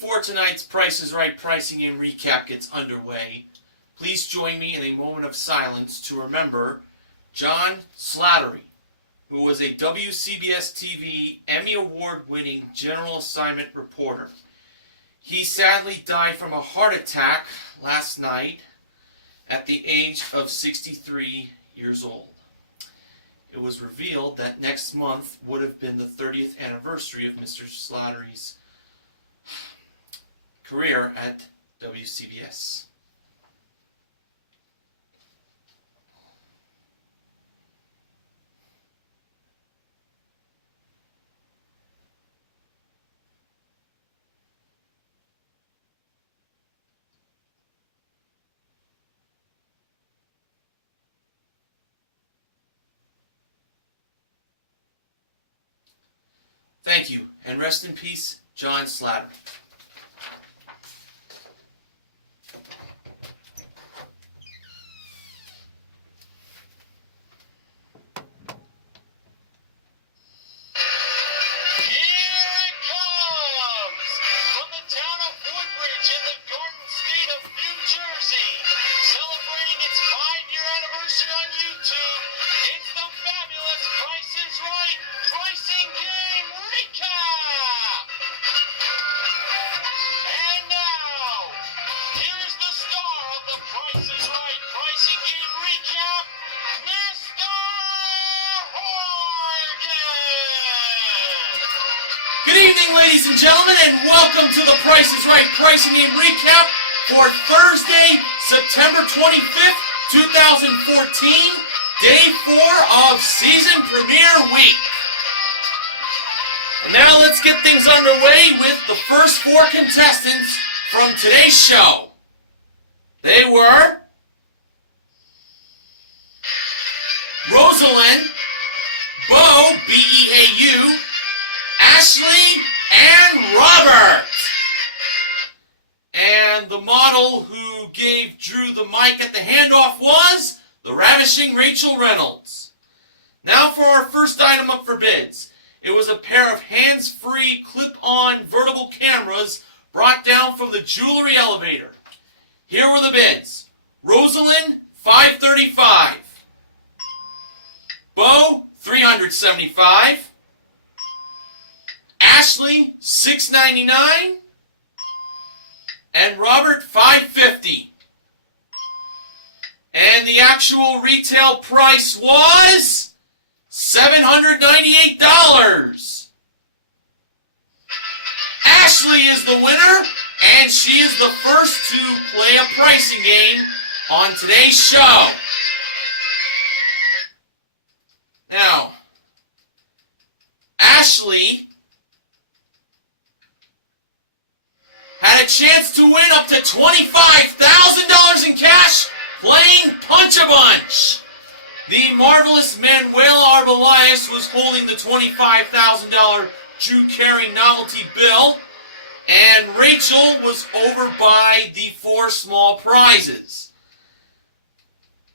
Before tonight's Price is Right pricing and recap gets underway, please join me in a moment of silence to remember John Slattery, who was a WCBS-TV Emmy Award-winning general assignment reporter. He sadly died from a heart attack last night at the age of 63 years old. It was revealed that next month would have been the 30th anniversary of Mr. Slattery's career at WCBS. Thank you, and rest in peace, John Slattery. Celebrating its 5-year anniversary on YouTube, it's the fabulous Price is Right Pricing Game Recap! And now, here's the star of the Price is Right Pricing Game Recap, Mr. Horgan! Good evening, ladies and gentlemen, and welcome to the Price is Right Pricing Game Recap for Thursday, September 25th, 2014, Day 4 of Season Premiere Week. And now let's get things underway with the first 4 contestants from today's show. They were Rosalind, Bo, B-E-A-U, Ashley, and Robert. And the model who gave Drew the mic at the handoff was the ravishing Rachel Reynolds. Now for our first item up for bids. It was a pair of hands-free, clip-on vertical cameras brought down from the jewelry elevator. Here were the bids. Rosalind, $535. Bo, $375. Ashley, $699. And Robert, $550. And the actual retail price was $798. Ashley is the winner, and she is the first to play a pricing game on today's show. Now, Ashley had a chance to win up to $25,000 in cash playing Punch-A-Bunch. The marvelous Manuel Arbelias was holding the $25,000 Drew Carey novelty bill, and Rachel was over by the 4 small prizes.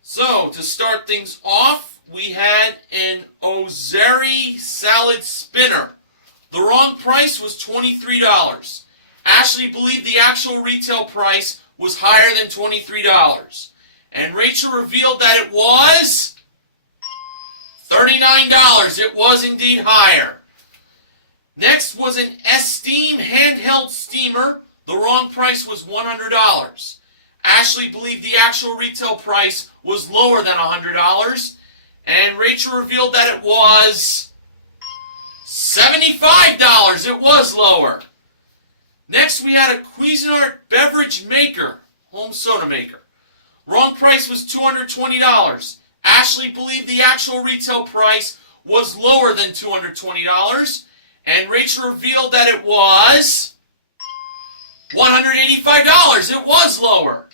So, to start things off, we had an Ozeri salad spinner. The wrong price was $23. Ashley believed the actual retail price was higher than $23. And Rachel revealed that it was $39. It was indeed higher. Next was an Esteem handheld steamer. The wrong price was $100. Ashley believed the actual retail price was lower than $100. And Rachel revealed that it was $75. It was lower. Next, we had a Cuisinart beverage maker, home soda maker. Wrong price was $220. Ashley believed the actual retail price was lower than $220, and Rachel revealed that it was $185. It was lower.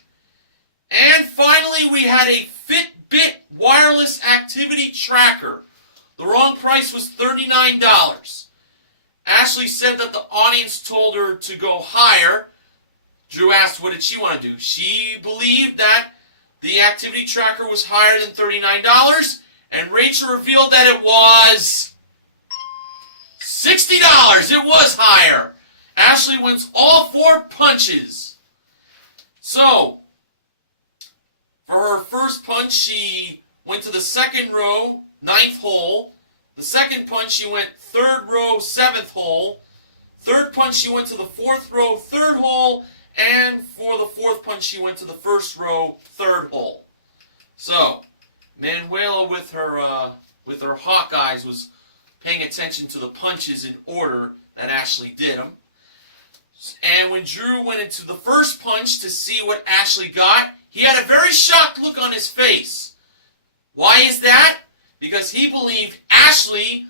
And finally, we had a Fitbit wireless activity tracker. The wrong price was $39. Ashley said that the audience told her to go higher. Drew asked what did she want to do. She believed that the activity tracker was higher than $39, and Rachel revealed that it was $60. It was higher. Ashley wins all 4 punches. So, for her first punch, she went to the second row, 9th hole. The second punch, she went 3rd row, 7th hole. Third punch, she went to the 4th row, 3rd hole. And for the 4th punch, she went to the 1st row, 3rd hole. So, Manuela with her hawk eyes was paying attention to the punches in order that Ashley did them. And when Drew went into the first punch to see what Ashley got, he had a very shocked look on his face. Why is that? Because he believed Ashley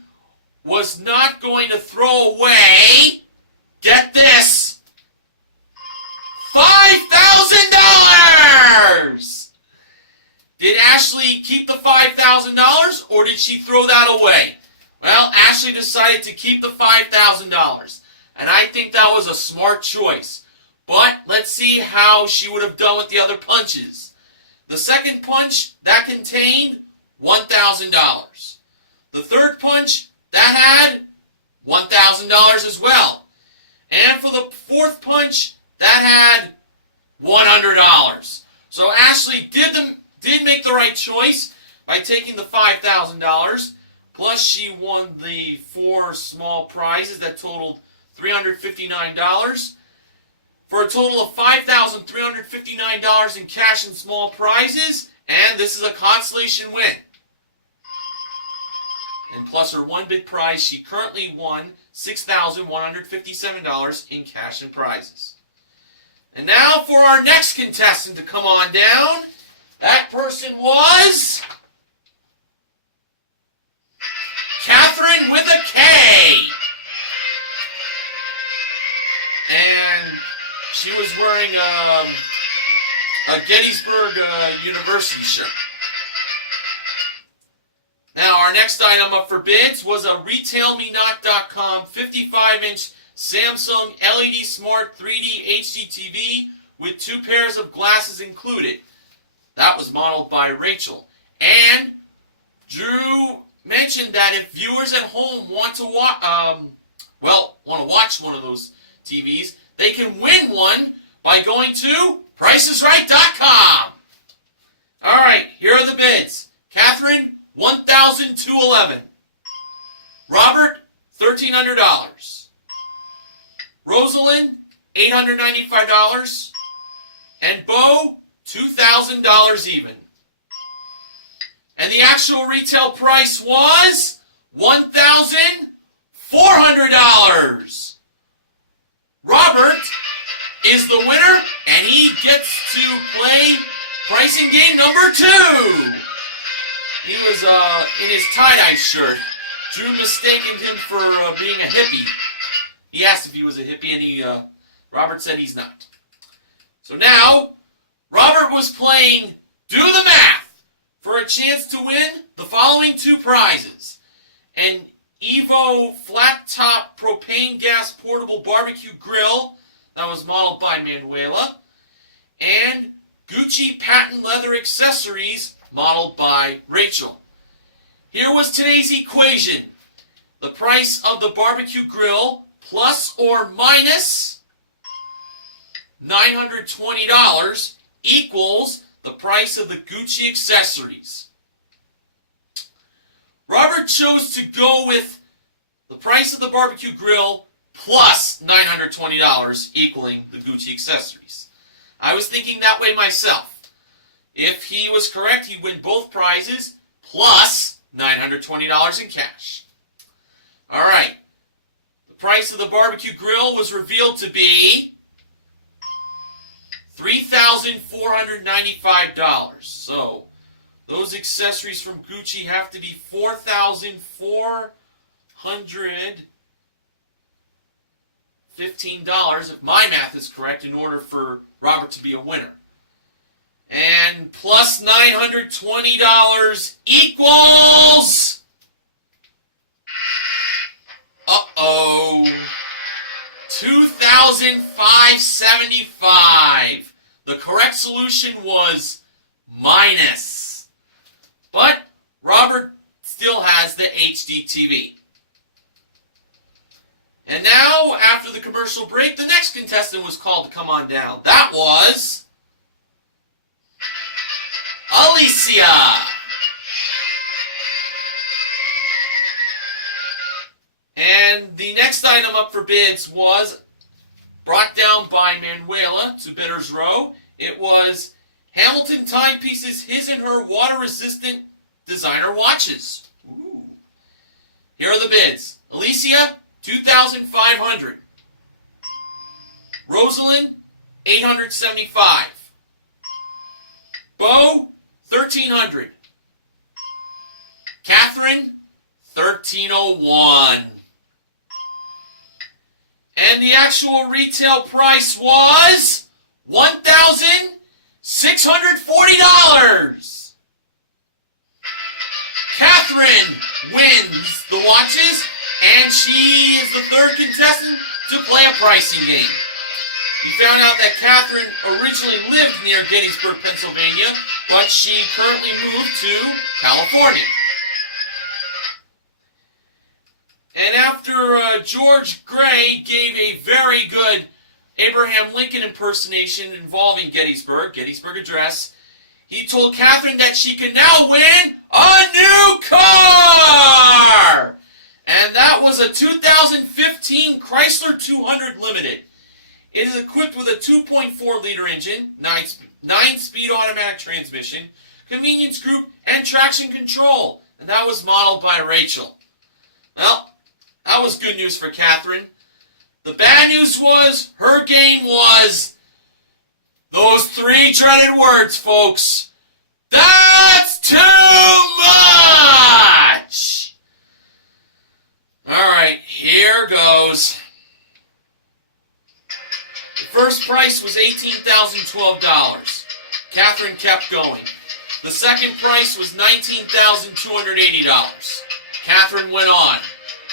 was not going to throw away, get this, $5,000! Did Ashley keep the $5,000 or did she throw that away? Well, Ashley decided to keep the $5,000. And I think that was a smart choice. But let's see how she would have done with the other punches. The second punch, that contained $1,000. The third punch, that had $1,000 as well. And for the fourth punch, that had $100. So Ashley did make the right choice by taking the $5,000. Plus she won the 4 small prizes that totaled $359. For a total of $5,359 in cash and small prizes. And this is a consolation win. And plus her one big prize, she currently won $6,157 in cash and prizes. And now for our next contestant to come on down. That person was Catherine with a K. And she was wearing a Gettysburg University shirt. Now, our next item up for bids was a RetailMeNot.com 55-inch Samsung LED Smart 3D HD TV with 2 pairs of glasses included. That was modeled by Rachel. And Drew mentioned that if viewers at home want to watch one of those TVs, they can win one by going to PricesRight.com. All right, here are the bids. Catherine, $1,211. Robert, $1,300. Rosalind, $895. And Bo, $2,000 even. And the actual retail price was $1,400. Robert is the winner, and he gets to play pricing game number 2. He was in his tie-dye shirt. Drew mistaken him for being a hippie. He asked if he was a hippie, and Robert said he's not. So now, Robert was playing Do the Math for a chance to win the following 2 prizes. An Evo flat-top propane gas portable barbecue grill that was modeled by Manuela, and Gucci patent leather accessories modeled by Rachel. Here was today's equation. The price of the barbecue grill plus or minus $920 equals the price of the Gucci accessories. Robert chose to go with the price of the barbecue grill plus $920 equaling the Gucci accessories. I was thinking that way myself. If he was correct, he'd win both prizes plus $920 in cash. All right. The price of the barbecue grill was revealed to be $3,495. So those accessories from Gucci have to be $4,415 if my math is correct in order for Robert to be a winner. And plus $920 equals $2,575. The correct solution was minus. But Robert still has the HD TV. And now, after the commercial break, the next contestant was called to come on down. That was Alicia. And the next item up for bids was brought down by Manuela to Bidders Row. It was Hamilton Timepieces, his and her water-resistant designer watches. Ooh. Here are the bids. Alicia, $2,500. Rosalind, $875. Bo, $1,300. Catherine, $1,301. And the actual retail price was $1,640. Catherine wins the watches, and she is the third contestant to play a pricing game. We found out that Catherine originally lived near Gettysburg, Pennsylvania, but she currently moved to California. And after George Gray gave a very good Abraham Lincoln impersonation involving Gettysburg Address, he told Catherine that she can now win a new car! And that was a 2015 Chrysler 200 Limited. It is equipped with a 2.4-liter engine, 9-speed automatic transmission, convenience group, and traction control. And that was modeled by Rachel. Well, that was good news for Catherine. The bad news was, her game was those three dreaded words, folks. That's too much! Alright, here goes. The first price was $18,012. Catherine kept going. The second price was $19,280. Catherine went on.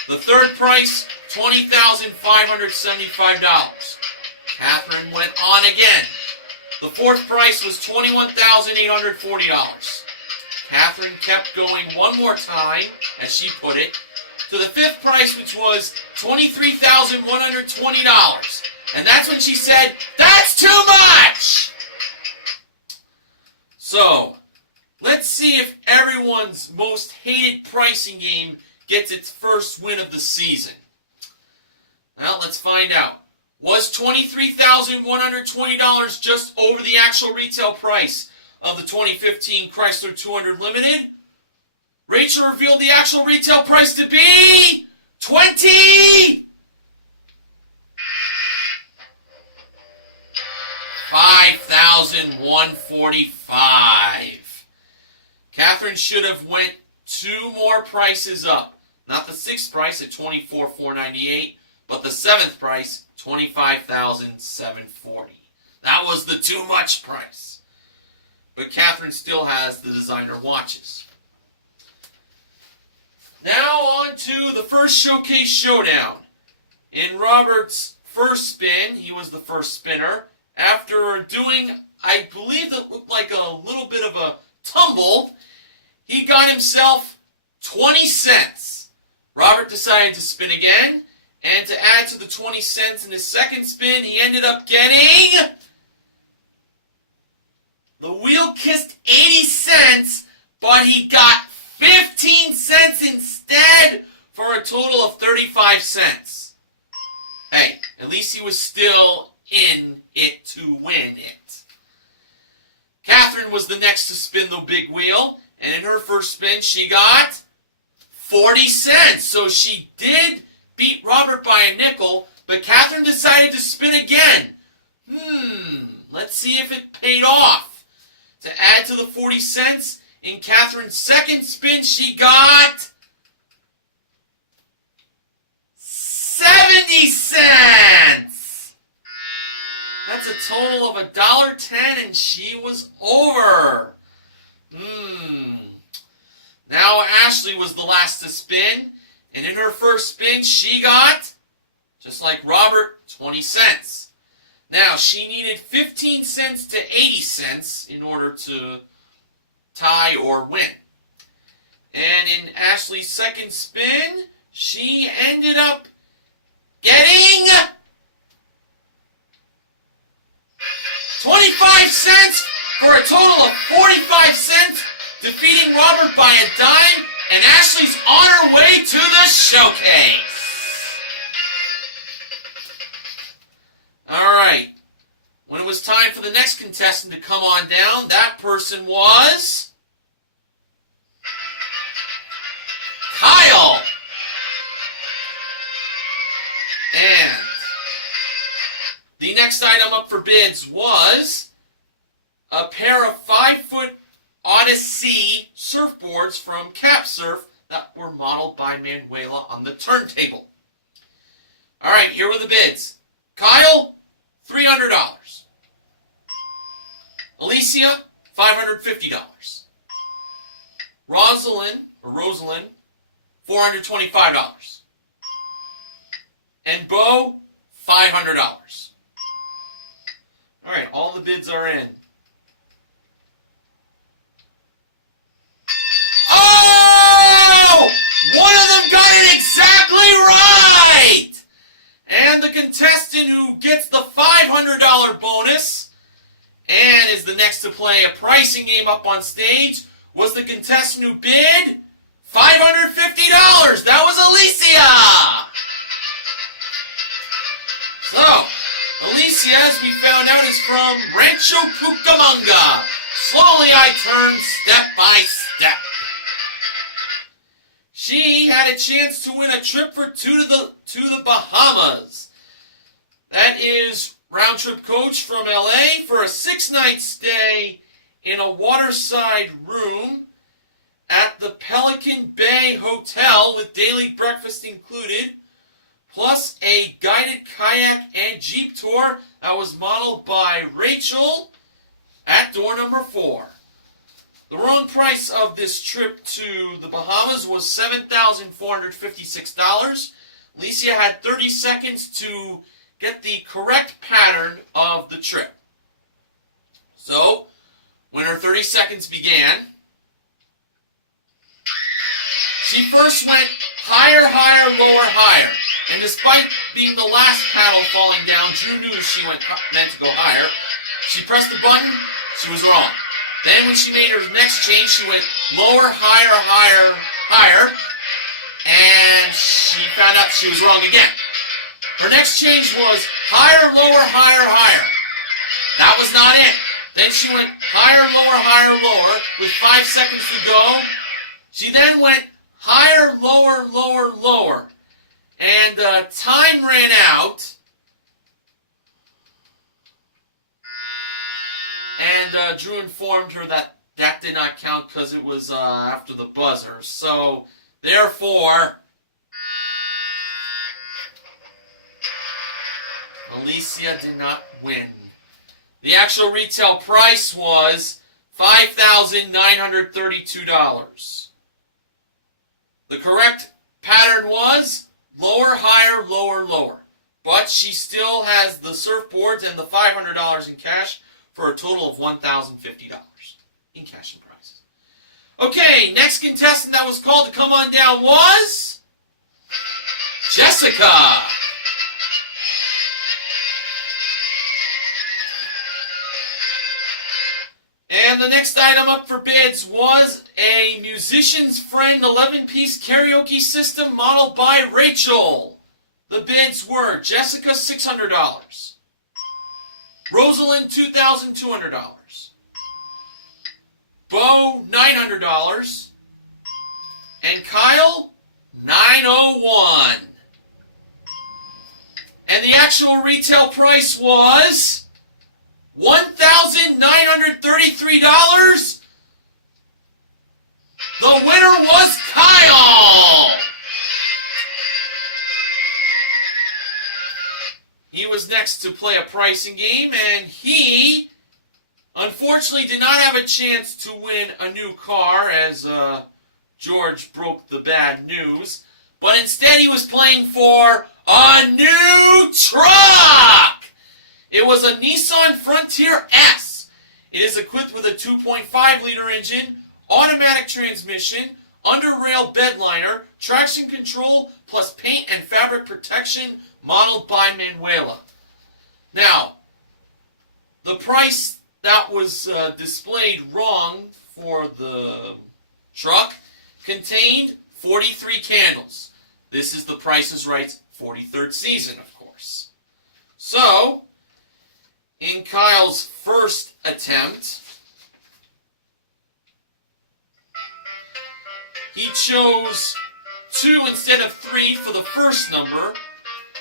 The third price, $20,575. Catherine went on again. The fourth price was $21,840. Catherine kept going one more time, as she put it, to the fifth price, which was $23,120. And that's when she said, "That's too much!" So, let's see if everyone's most hated pricing game gets its first win of the season. Well, let's find out. Was $23,120 just over the actual retail price of the 2015 Chrysler 200 Limited? Rachel revealed the actual retail price to be $5,145. Catherine should have went two more prices up. Not the sixth price at $24,498, but the seventh price, $25,740. That was the too much price. But Catherine still has the designer watches. Now on to the first showcase showdown. In Robert's first spin, he was the first spinner. After doing, I believe that looked like a little bit of a tumble, he got himself 20 cents. Robert decided to spin again, and to add to the 20 cents in his second spin, he ended up getting... the wheel kissed 80 cents, but he got 15 cents instead for a total of 35 cents. Hey, at least he was still in it to win it. Catherine was the next to spin the big wheel, and in her first spin, she got 40 cents. So she did beat Robert by a nickel, but Catherine decided to spin again. Let's see if it paid off. To add to the 40 cents, in Catherine's second spin, she got 70 cents. That's a total of $1.10, and she was over. Now Ashley was the last to spin, and in her first spin, she got, just like Robert, 20 cents. Now, she needed 15 cents to 80 cents in order to tie or win. And in Ashley's second spin, she ended up getting 25 cents for a total of 45 cents, defeating Robert by a dime, and Ashley's on her way to the showcase. Alright, when it was time for the next contestant to come on down, that person was Kyle. And the next item up for bids was a pair of 5-foot Odyssey surfboards from Cap Surf that were modeled by Manuela on the turntable. Alright, here were the bids. Kyle, $300. Alicia, $550. Rosalind, $425. And Bo, $500. Alright, all the bids are in. Oh! One of them got it exactly right! And the contestant who gets the $500 bonus and is the next to play a pricing game up on stage was the contestant who bid $550. That was Alicia! So, Alicia, as we found out, is from Rancho Cucamonga. Slowly I turn step by step. She had a chance to win a trip for two to the Bahamas. That is round trip coach from LA for a 6-night stay in a waterside room at the Pelican Bay Hotel with daily breakfast included, plus a guided kayak and jeep tour that was modeled by Rachel at door number 4. The wrong price of this trip to the Bahamas was $7,456. Alicia had 30 seconds to get the correct pattern of the trip. So, when her 30 seconds began, she first went higher, higher, lower, higher. And despite being the last paddle falling down, Drew knew she meant to go higher. She pressed the button, she was wrong. Then when she made her next change, she went lower, higher, higher, higher, and she found out she was wrong again. Her next change was higher, lower, higher, higher. That was not it. Then she went higher, lower, higher, lower, with 5 seconds to go. She then went higher, lower, lower, lower, and time ran out. And Drew informed her that that did not count because it was after the buzzer. So, therefore, Alicia did not win. The actual retail price was $5,932. The correct pattern was lower, higher, lower, lower. But she still has the surfboards and the $500 in cash, for a total of $1,050 in cash and prizes. Okay, next contestant that was called to come on down was Jessica. And the next item up for bids was a Musician's Friend 11-piece karaoke system modeled by Rachel. The bids were Jessica $600. Rosalind, $2,200. Bo, $900. And Kyle, $901. And the actual retail price was $1,933. The winner was Kyle. He was next to play a pricing game, and he, unfortunately, did not have a chance to win a new car, as George broke the bad news. But instead, he was playing for a new truck! It was a Nissan Frontier S. It is equipped with a 2.5-liter engine, automatic transmission, under-rail bed liner, traction control, plus paint and fabric protection, modeled by Manuela. Now, the price that was displayed wrong for the truck contained 43 candles. This is the Price is Right's 43rd season, of course. So, in Kyle's first attempt, he chose 2 instead of 3 for the first number.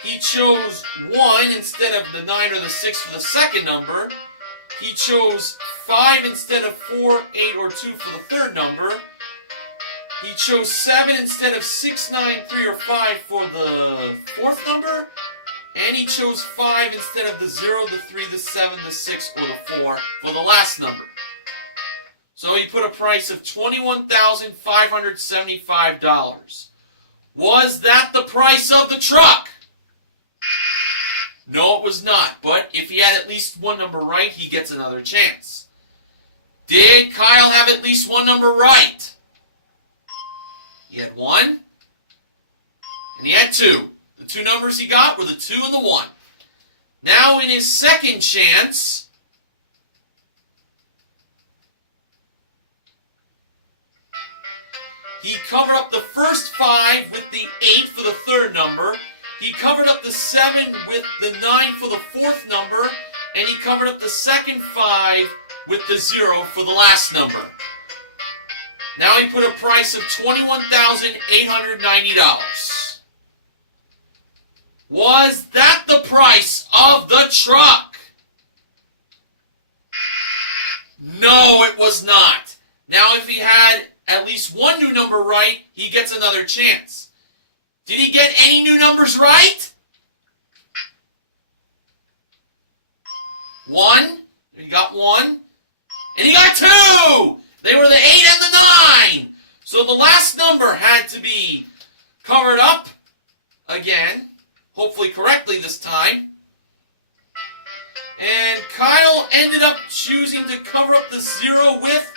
He chose 1 instead of the 9 or the 6 for the second number. He chose 5 instead of 4, 8, or 2 for the third number. He chose 7 instead of 6, 9, 3, or 5 for the fourth number. And he chose 5 instead of the 0, the 3, the 7, the 6, or the 4 for the last number. So he put a price of $21,575. Was that the price of the truck? No, it was not. But if he had at least one number right, he gets another chance. Did Kyle have at least one number right? He had 1, and he had 2. The 2 numbers he got were the 2 and the 1. Now in his second chance, he covered up the first 5 with the 8 for the third number. He covered up the 7 with the 9 for the fourth number. And he covered up the second 5 with the 0 for the last number. Now he put a price of $21,890. Was that the price of the truck? No, it was not. Now if he had at least one new number right, he gets another chance. Did he get any new numbers right? 1. He got 1. And he got 2! They were the 8 and the 9! So the last number had to be covered up again, hopefully correctly this time. And Kyle ended up choosing to cover up the 0 with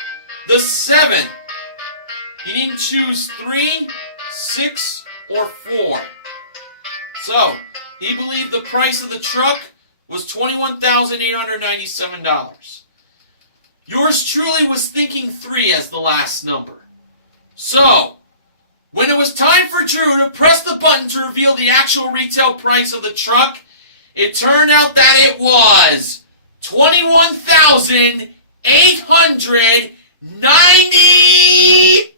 the 7. He didn't choose 3, 6, or 4. So, he believed the price of the truck was $21,897. Yours truly was thinking 3 as the last number. So, when it was time for Drew to press the button to reveal the actual retail price of the truck, it turned out that it was $21,890.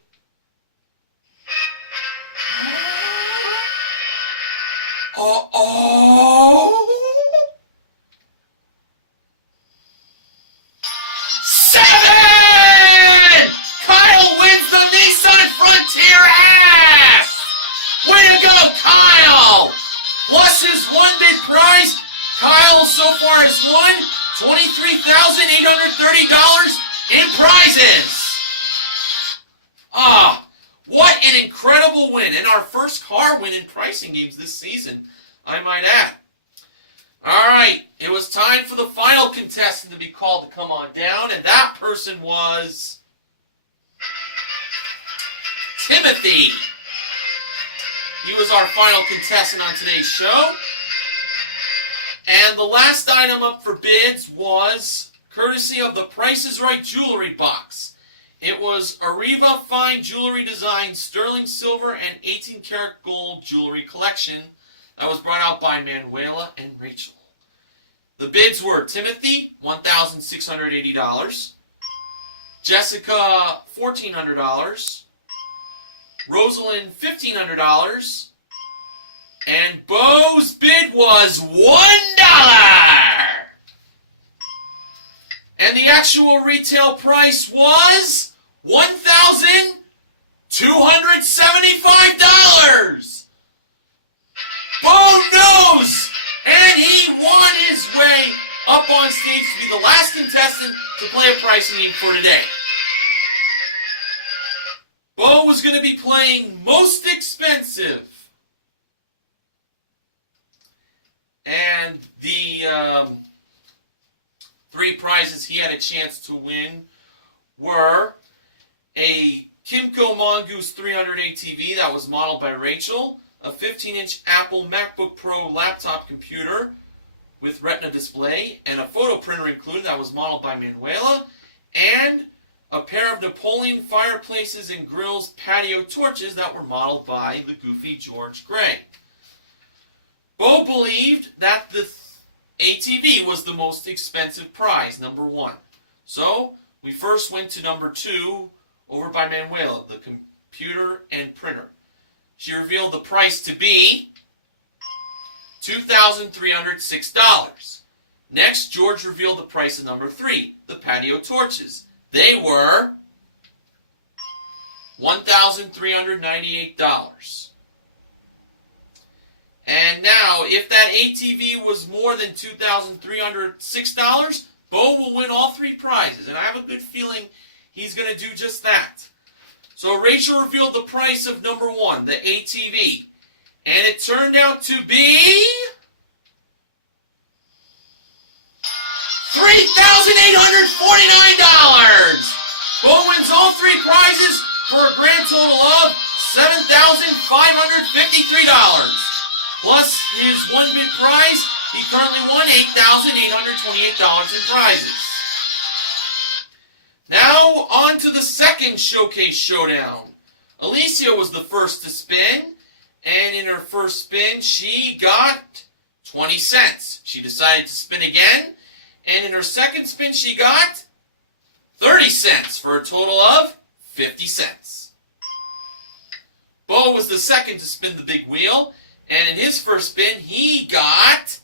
Uh-oh. 7! Kyle wins the Nissan Frontier S! Way to go, Kyle! Plus his one bid prize, Kyle so far has won $23,830 in prizes. What an incredible win, and our first car win in pricing games this season, I might add. Alright, it was time for the final contestant to be called to come on down, and that person was Timothy. He was our final contestant on today's show. And the last item up for bids was courtesy of the Price is Right jewelry box. It was Arriva Fine Jewelry Design Sterling Silver and 18 karat gold jewelry collection that was brought out by Manuela and Rachel. The bids were Timothy, $1,680. Jessica, $1,400. Rosalind, $1,500. And Bo's bid was $1! And the actual retail price was $1,275! Bo knows! And he won his way up on stage to be the last contestant to play a pricing game for today. Bo was going to be playing Most Expensive. And the 3 prizes he had a chance to win were a Kimco Mongoose 300 ATV that was modeled by Rachel, a 15-inch Apple MacBook Pro laptop computer with Retina display, and a photo printer included that was modeled by Manuela, and a pair of Napoleon fireplaces and grills patio torches that were modeled by the goofy George Gray. Bo believed that the ATV was the most expensive prize, number 1. So, we first went to number 2, over by Manuela, the computer and printer. She revealed the price to be $2,306. Next, George revealed the price of number 3, the patio torches. They were $1,398. And now, if that ATV was more than $2,306, Bo will win all 3 prizes. And I have a good feeling he's going to do just that. So Rachel revealed the price of number 1, the ATV. And it turned out to be $3,849! Bo wins all 3 prizes for a grand total of $7,553. Plus his 1-bid prize, he currently won $8,828 in prizes. Now, on to the second Showcase Showdown. Alicia was the first to spin, and in her first spin, she got 20 cents. She decided to spin again, and in her second spin, she got 30 cents for a total of 50 cents. Bo was the second to spin the big wheel, and in his first spin, he got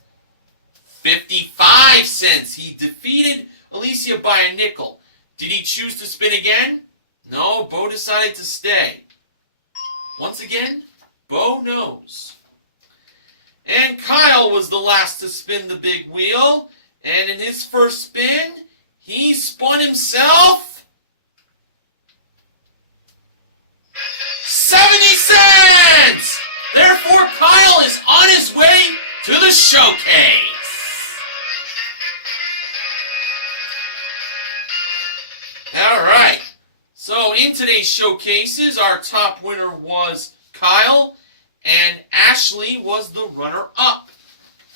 55 cents. He defeated Alicia by a nickel. Did he choose to spin again? No, Bo decided to stay. Once again, Bo knows. And Kyle was the last to spin the big wheel, and in his first spin, he spun himself 70 cents! Therefore, Kyle is on his way to the showcase. Alright, so in today's showcases, our top winner was Kyle, and Ashley was the runner-up.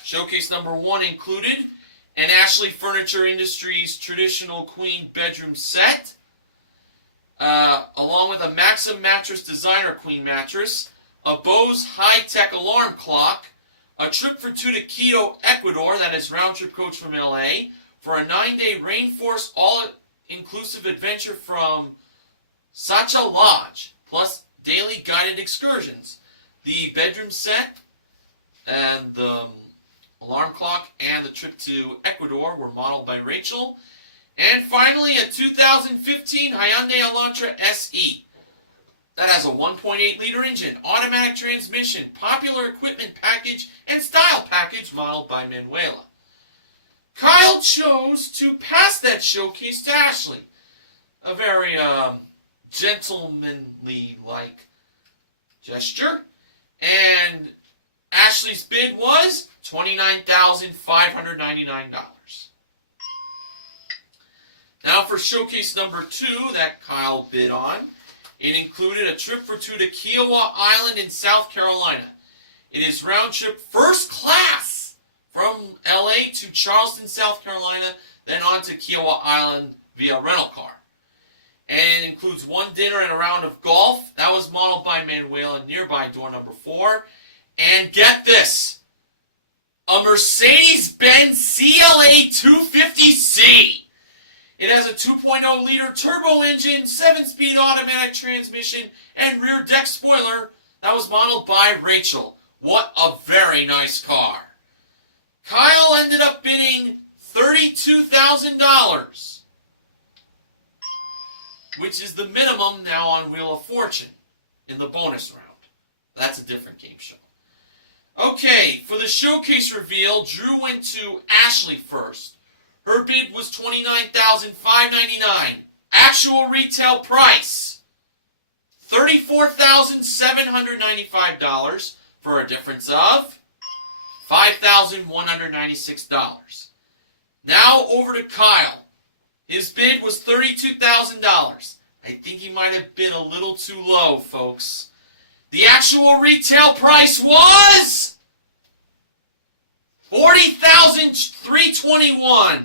Showcase number 1 included an Ashley Furniture Industries traditional queen bedroom set, along with a Maxim Mattress Designer Queen Mattress, a Bose high-tech alarm clock, a trip for 2 to Quito, Ecuador, that is round-trip coach from LA, for a 9-day rainforest all-inclusive adventure from Sacha Lodge, plus daily guided excursions. The bedroom set and the alarm clock and the trip to Ecuador were modeled by Rachel. And finally, a 2015 Hyundai Elantra SE. That has a 1.8-liter engine, automatic transmission, popular equipment package, and style package modeled by Manuela. Kyle chose to pass that showcase to Ashley. A very gentlemanly-like gesture. And Ashley's bid was $29,599. Now for showcase number 2 that Kyle bid on, it included a trip for 2 to Kiowa Island in South Carolina. It is round trip first class from LA to Charleston, South Carolina, then on to Kiowa Island via rental car. And it includes 1 dinner and a round of golf. That was modeled by Manuela, nearby door number 4. And get this, a Mercedes-Benz CLA 250C. It has a 2.0-liter turbo engine, 7-speed automatic transmission, and rear deck spoiler that was modeled by Rachel. What a very nice car. Kyle ended up bidding $32,000, which is the minimum now on Wheel of Fortune in the bonus round. That's a different game show. Okay, for the showcase reveal, Drew went to Ashley first. Her bid was $29,599. Actual retail price, $34,795 for a difference of $5,196. Now over to Kyle. His bid was $32,000. I think he might have bid a little too low, folks. The actual retail price was $40,321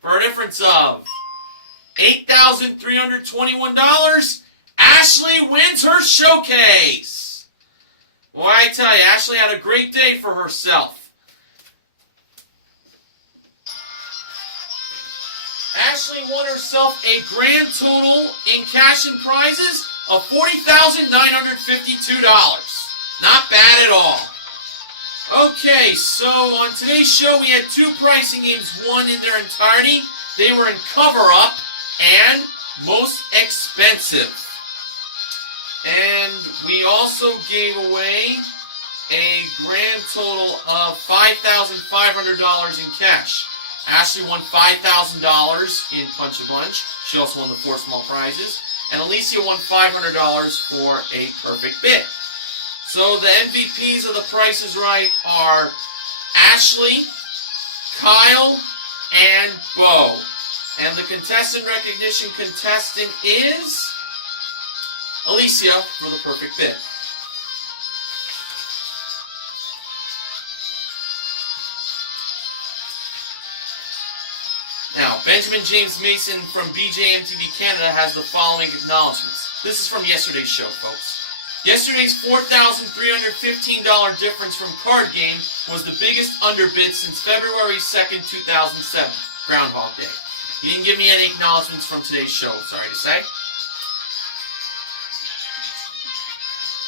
for a difference of $8,321. Ashley wins her showcase. Boy, I tell you, Ashley had a great day for herself. Ashley won herself a grand total in cash and prizes of $40,952. Not bad at all. Okay, so on today's show we had two pricing games won in their entirety. They were in cover-up and most expensive. And we also gave away a grand total of $5,500 in cash. Ashley won $5,000 in Punch a Bunch. She also won the 4 small prizes. And Alicia won $500 for a perfect bid. So the MVPs of The Price is Right are Ashley, Kyle, and Bo. And the contestant recognition contestant is Alicia for the perfect bid. Now, Benjamin James Mason from BJMTV Canada has the following acknowledgments. This is from yesterday's show, folks. Yesterday's $4,315 difference from Card Game was the biggest underbid since February 2nd, 2007, Groundhog Day. He didn't give me any acknowledgments from today's show, sorry to say.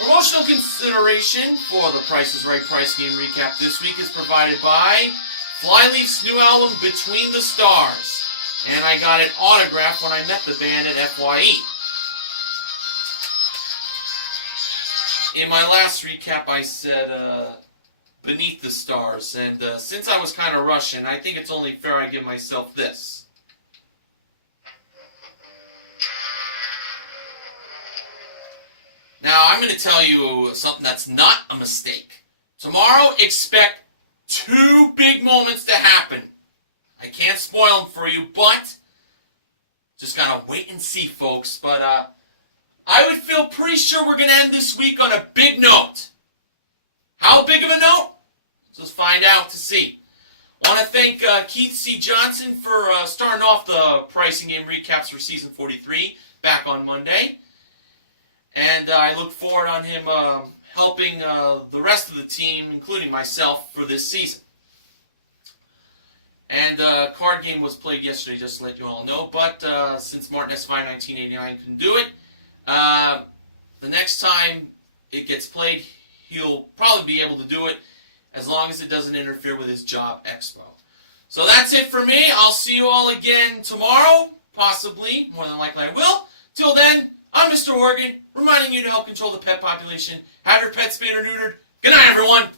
Promotional consideration for the Price is Right Price Game Recap this week is provided by Flyleaf's new album, Between the Stars. And I got it autographed when I met the band at FYE. In my last recap, I said Beneath the Stars. And since I was kind of rushing, I think it's only fair I give myself this. Now, I'm going to tell you something that's not a mistake. Tomorrow, expect 2 big moments to happen. I can't spoil them for you, but just gotta wait and see, folks. But I would feel pretty sure we're gonna end this week on a big note. How big of a note? Let's find out to see. I want to thank Keith C. Johnson for starting off the pricing game recaps for season 43 back on Monday, and I look forward on him helping the rest of the team, including myself, for this season. And Card Game was played yesterday, just to let you all know. But since Martin S. 1989 couldn't do it, the next time it gets played, he'll probably be able to do it as long as it doesn't interfere with his job expo. So that's it for me. I'll see you all again tomorrow, possibly. More than likely I will. Till then, I'm Mr. Horgan, reminding you to help control the pet population. Have your pet spayed or neutered. Good night, everyone.